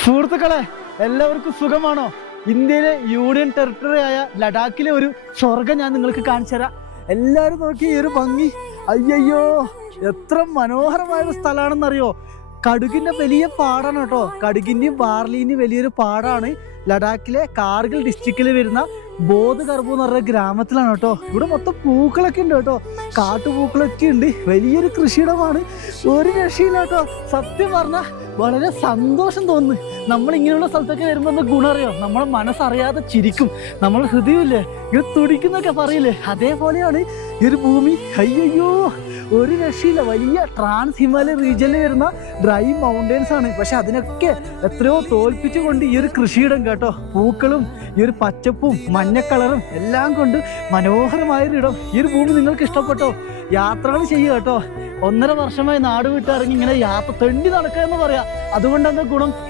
സുഹൃത്തുക്കളെ, എല്ലാവർക്കും സുഖമാണോ? ഇന്ത്യയിലെ യൂണിയൻ ടെറിട്ടറി ആയ ലഡാക്കിലെ ഒരു സ്വർഗം ഞാൻ നിങ്ങൾക്ക് കാണിച്ചു തരാം. എല്ലാവരും നോക്കി ഈ ഒരു ഭംഗി. അയ്യോ, എത്ര മനോഹരമായൊരു സ്ഥലമാണെന്നറിയോ? കടുകിന്റെ വലിയ പാടാണ് കേട്ടോ. കടുകിന്റെയും ബാർലിന്റെയും വലിയൊരു പാടാണ് ലഡാക്കിലെ കാർഗിൽ ഡിസ്ട്രിക്റ്റിൽ വരുന്ന ബോധ് കർബു എന്ന് പറഞ്ഞ ഗ്രാമത്തിലാണ് കേട്ടോ. ഇവിടെ മൊത്തം പൂക്കളൊക്കെ ഉണ്ട് കേട്ടോ, കാട്ടുപൂക്കളൊക്കെ ഉണ്ട്. വലിയൊരു കൃഷിയിടമാണ്, ഒരു രക്ഷയില്ല കേട്ടോ. സത്യം പറഞ്ഞാൽ വളരെ സന്തോഷം തോന്നുന്നു. നമ്മൾ ഇങ്ങനെയുള്ള സ്ഥലത്തൊക്കെ വരുമ്പോൾ എന്താ ഗുണം അറിയോ? നമ്മളെ മനസ്സറിയാതെ ചിരിക്കും, നമ്മളെ ഹൃദയമില്ലേ ഇത് തുടിക്കുന്നൊക്കെ പറയില്ലേ, അതേപോലെയാണ് ഈ ഒരു ഭൂമി. അയ്യോ, ഒരു രക്ഷയില്ല. വലിയ ട്രാൻസ് ഹിമാലയ റീജിയനിൽ വരുന്ന ഡ്രൈ മൗണ്ടെയ്ൻസ് ആണ്. പക്ഷെ അതിനൊക്കെ എത്രയോ തോൽപ്പിച്ചുകൊണ്ട് ഈ ഒരു കൃഷിയിടം കേട്ടോ. പൂക്കളും ഈ ഒരു പച്ചപ്പും മഞ്ഞ കളറും എല്ലാം കൊണ്ട് മനോഹരമായൊരു ഇടം. ഈ ഒരു ഭൂമി നിങ്ങൾക്ക് ഇഷ്ടപ്പെട്ടോ? യാത്രകൾ ചെയ്യുക കേട്ടോ. 1.5 വർഷമായി നാട് വിട്ടിറങ്ങി ഇങ്ങനെ യാത്ര തെണ്ടി നടക്കുക എന്ന് പറയാം. അതുകൊണ്ട് എന്താ ഗുണം?